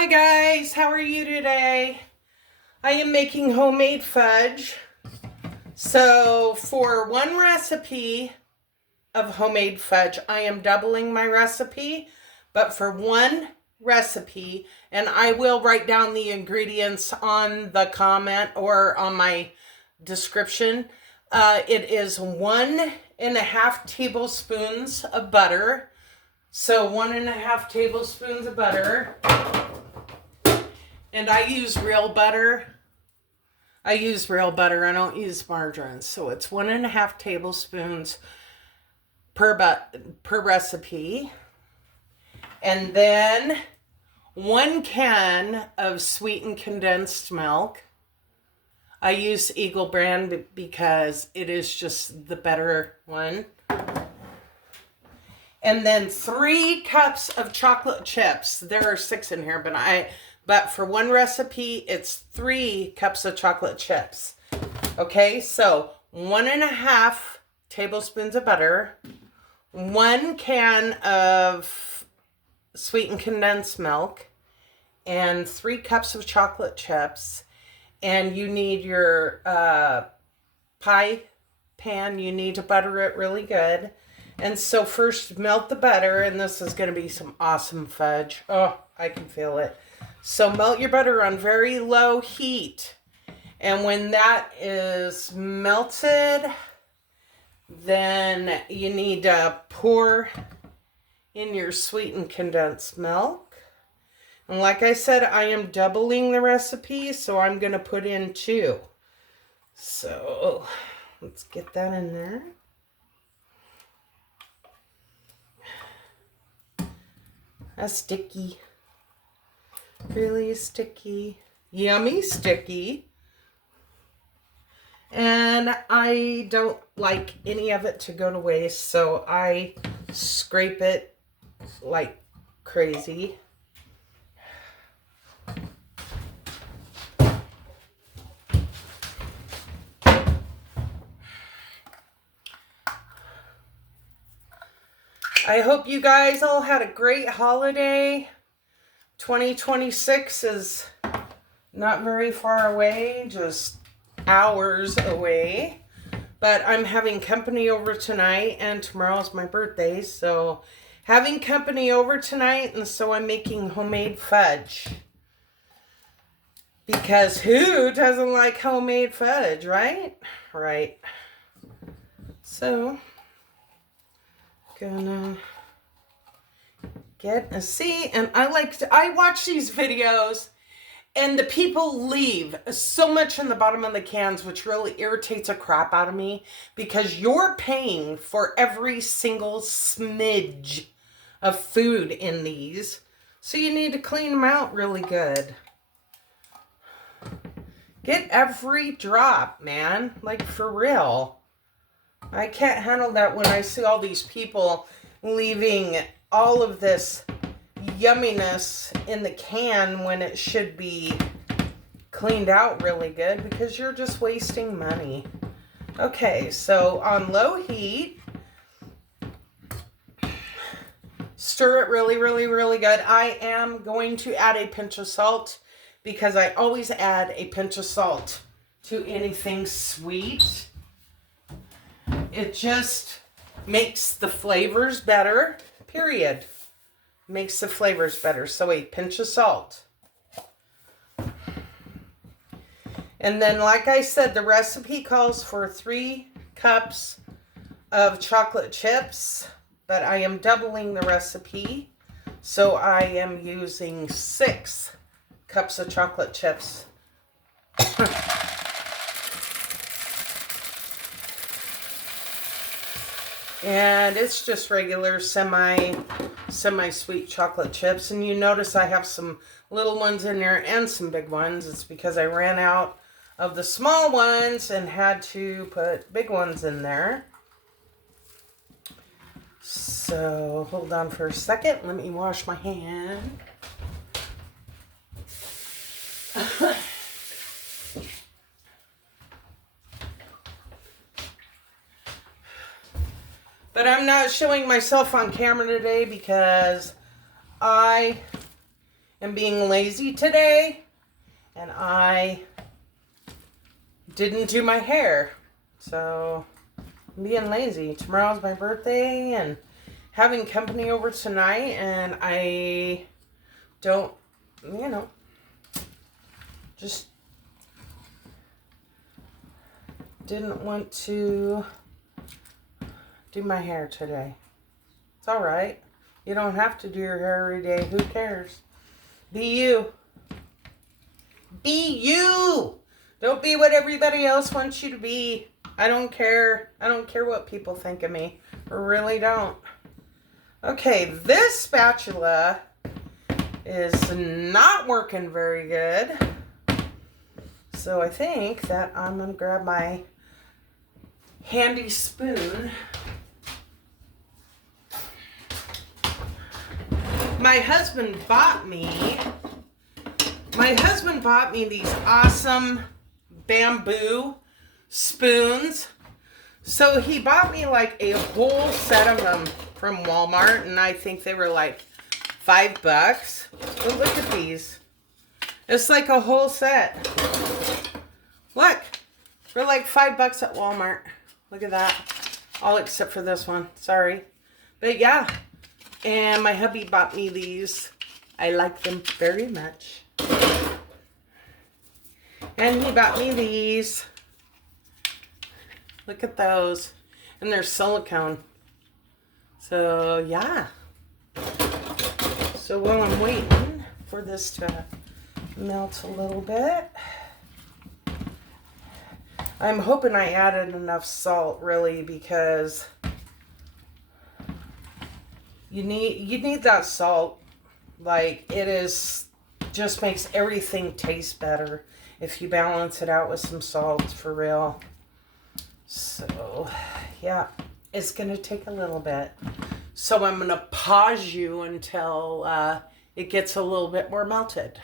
Hi guys, how are you today? I am making homemade fudge. So for one recipe of homemade fudge, I am doubling my recipe, but for one recipe, and I will write down the ingredients on the comment or on my description. It is 1.5 tablespoons of butter. So 1.5 tablespoons of butter. And I use real butter. I don't use margarine. So it's 1.5 tablespoons per recipe. And then 1 can of sweetened condensed milk. I use Eagle brand because it is just the better one. And then 3 cups of chocolate chips. There are 6 in here, but for one recipe, it's 3 cups of chocolate chips. Okay, so 1.5 tablespoons of butter, 1 can of sweetened condensed milk, and 3 cups of chocolate chips. And you need your pie pan. You need to butter it really good. And so first melt the butter, and this is going to be some awesome fudge. Oh, I can feel it. So melt your butter on very low heat. And when that is melted, then you need to pour in your sweetened condensed milk. And like I said, I am doubling the recipe, so I'm going to put in 2. So let's get that in there. That's sticky. Really sticky. Yummy sticky. And I don't like any of it to go to waste, so I scrape it like crazy. I hope you guys all had a great holiday. 2026 is not very far away, just hours away. But I'm having company over tonight, and tomorrow's my birthday. So having company over tonight, and so I'm making homemade fudge. Because who doesn't like homemade fudge, right? Right. So gonna get a see, and I watch these videos, and the people leave so much in the bottom of the cans, which really irritates the crap out of me, because you're paying for every single smidge of food in these, so you need to clean them out really good. Get every drop, man, like for real. I can't handle that when I see all these people leaving all of this yumminess in the can when it should be cleaned out really good, because you're just wasting money. Okay, so on low heat, stir it really, really, really good. I am going to add a pinch of salt, because I always add a pinch of salt to anything sweet. It just makes the flavors better, period. Makes the flavors better. So a pinch of salt. And then, like I said, the recipe calls for 3 cups of chocolate chips, but I am doubling the recipe. So I am using 6 cups of chocolate chips. And it's just regular semi-sweet chocolate chips. And you notice I have some little ones in there and some big ones. It's because I ran out of the small ones and had to put big ones in there. So hold on for a second. Let me wash my hand. But I'm not showing myself on camera today because I am being lazy today, and I didn't do my hair. So I'm being lazy. Tomorrow's my birthday and having company over tonight, and I don't, just didn't want to do my hair today. It's all right. You don't have to do your hair every day. Who cares? Be you. Be you. Don't be what everybody else wants you to be. I don't care. I don't care what people think of me. I really don't. Okay, this spatula is not working very good. So I think that I'm going to grab my handy spoon. My husband bought me these awesome bamboo spoons. So he bought me like a whole set of them from Walmart, and I think they were like $5. But look at these. It's like a whole set. Look, for like $5 at Walmart. Look at that. All except for this one. Sorry. But yeah. And my hubby bought me these. I like them very much. And he bought me these. Look at those. And they're silicone. So, yeah. So while I'm waiting for this to melt a little bit, I'm hoping I added enough salt, really, because you need that salt. Like, it is, just makes everything taste better if you balance it out with some salt, for real. So, yeah, it's going to take a little bit. So I'm going to pause you until it gets a little bit more melted.